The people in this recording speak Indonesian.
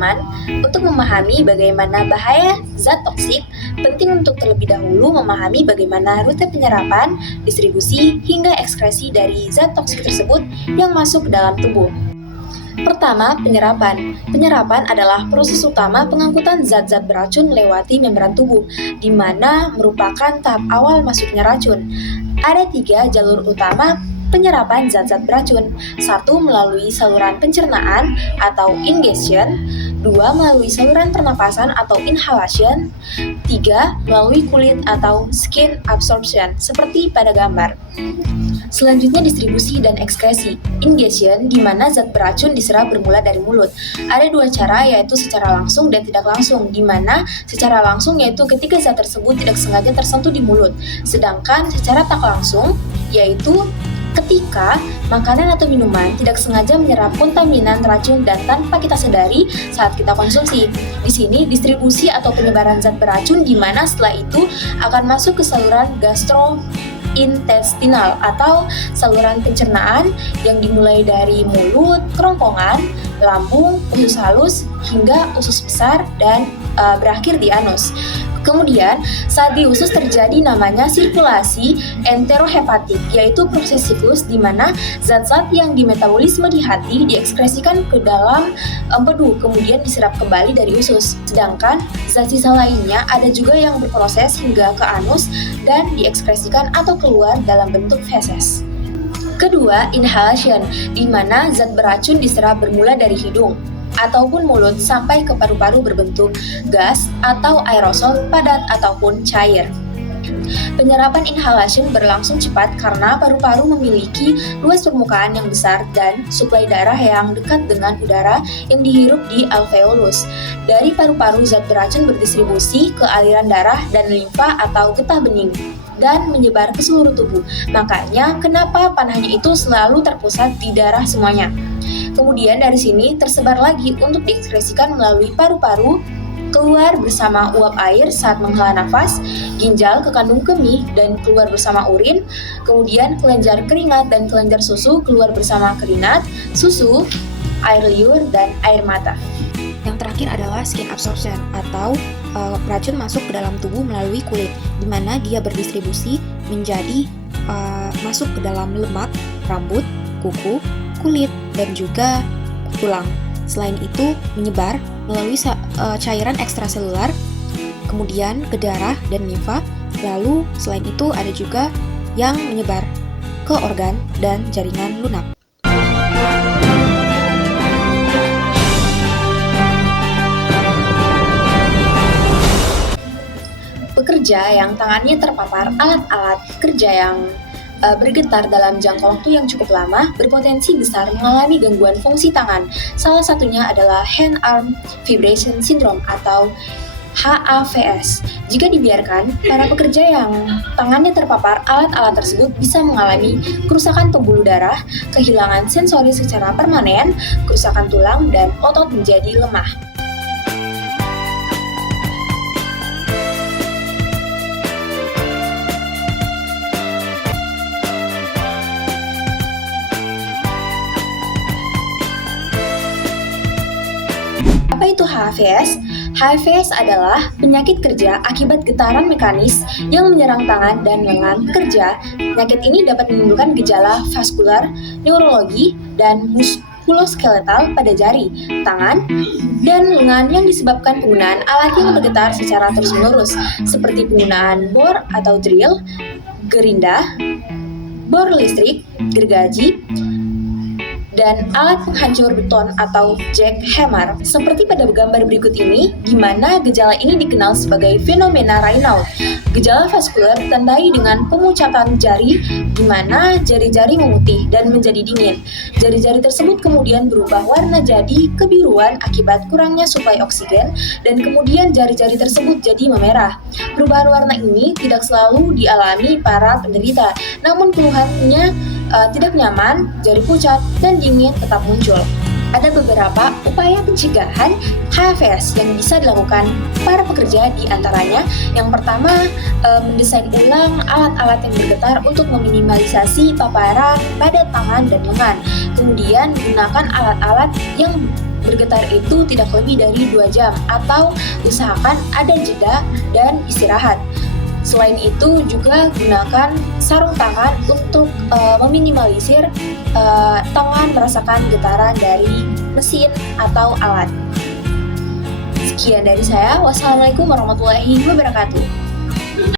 teman-teman, untuk memahami bagaimana bahaya zat toksik, penting untuk terlebih dahulu memahami bagaimana rute penyerapan, distribusi, hingga ekskresi dari zat toksik tersebut yang masuk ke dalam tubuh. Pertama, penyerapan. Penyerapan adalah proses utama pengangkutan zat-zat beracun melewati membran tubuh, di mana merupakan tahap awal masuknya racun. Ada 3 jalur utama penyerapan zat-zat beracun. 1. Melalui saluran pencernaan atau ingestion. 2. Melalui saluran pernapasan atau inhalation. 3. Melalui kulit atau skin absorption, seperti pada gambar. Selanjutnya distribusi dan ekskresi. Ingestion, di mana zat beracun diserap bermula dari mulut. Ada 2 cara, yaitu secara langsung dan tidak langsung, di mana secara langsung yaitu ketika zat tersebut tidak sengaja tersentuh di mulut. Sedangkan secara tak langsung, yaitu ketika makanan atau minuman tidak sengaja menyerap kontaminan racun dan tanpa kita sadari saat kita konsumsi. Di sini distribusi atau penyebaran zat beracun, di mana setelah itu akan masuk ke saluran gastrointestinal atau saluran pencernaan yang dimulai dari mulut, kerongkongan, lambung, usus halus, hingga usus besar dan berakhir di anus. Kemudian, saat di usus terjadi namanya sirkulasi enterohepatik, yaitu proses siklus di mana zat-zat yang dimetabolisme di hati diekskresikan ke dalam empedu, kemudian diserap kembali dari usus. Sedangkan zat sisa lainnya ada juga yang berproses hingga ke anus dan diekskresikan atau keluar dalam bentuk feses. Kedua, inhalation, di mana zat beracun diserap bermula dari hidung ataupun mulut sampai ke paru-paru berbentuk gas atau aerosol padat ataupun cair. Penyerapan inhalation berlangsung cepat karena paru-paru memiliki luas permukaan yang besar dan suplai darah yang dekat dengan udara yang dihirup di alveolus. Dari paru-paru, zat beracun berdistribusi ke aliran darah dan limfa atau getah bening dan menyebar ke seluruh tubuh. Makanya kenapa panahnya itu selalu terpusat di darah semuanya. Kemudian dari sini tersebar lagi untuk diekskresikan melalui paru-paru, keluar bersama uap air saat menghela nafas, ginjal ke kandung kemih dan keluar bersama urin, kemudian kelenjar keringat dan kelenjar susu keluar bersama keringat, susu, air liur, dan air mata. Yang terakhir adalah skin absorption atau racun masuk ke dalam tubuh melalui kulit, di mana dia berdistribusi menjadi masuk ke dalam lemak, rambut, kuku, kulit, dan juga tulang. Selain itu, menyebar melalui cairan ekstraselular, kemudian ke darah dan limfa. Lalu, selain itu ada juga yang menyebar ke organ dan jaringan lunak. Pekerja yang tangannya terpapar alat-alat kerja yang bergetar dalam jangka waktu yang cukup lama berpotensi besar mengalami gangguan fungsi tangan. Salah satunya adalah Hand-Arm Vibration Syndrome atau HAVS. Jika dibiarkan, para pekerja yang tangannya terpapar alat-alat tersebut bisa mengalami kerusakan pembuluh darah, kehilangan sensori secara permanen, kerusakan tulang, dan otot menjadi lemah. Apa itu HAVS? HAVS adalah penyakit kerja akibat getaran mekanis yang menyerang tangan dan lengan pekerja. Penyakit ini dapat menimbulkan gejala vaskular, neurologi, dan muskuloskeletal pada jari, tangan, dan lengan yang disebabkan penggunaan alat yang bergetar secara terus-menerus, seperti penggunaan bor atau drill, gerinda, bor listrik, gergaji, dan alat penghancur beton atau jackhammer. Seperti pada gambar berikut ini, di mana gejala ini dikenal sebagai fenomena Raynaud. Gejala vaskular ditandai dengan pemucatan jari, di mana jari-jari memutih dan menjadi dingin. Jari-jari tersebut kemudian berubah warna jadi kebiruan akibat kurangnya suplai oksigen, dan kemudian jari-jari tersebut jadi memerah. Perubahan warna ini tidak selalu dialami para penderita, namun keluhannya tidak nyaman, jari pucat, dan dingin tetap muncul. Ada beberapa upaya pencegahan HAVS yang bisa dilakukan para pekerja, di antaranya yang pertama, mendesain ulang alat-alat yang bergetar untuk meminimalisasi paparan pada tangan dan lengan. Kemudian gunakan alat-alat yang bergetar itu tidak lebih dari 2 jam atau usahakan ada jeda dan istirahat. Selain itu juga gunakan sarung tangan untuk meminimalisir tangan merasakan getaran dari mesin atau alat. Sekian dari saya. Wassalamualaikum warahmatullahi wabarakatuh.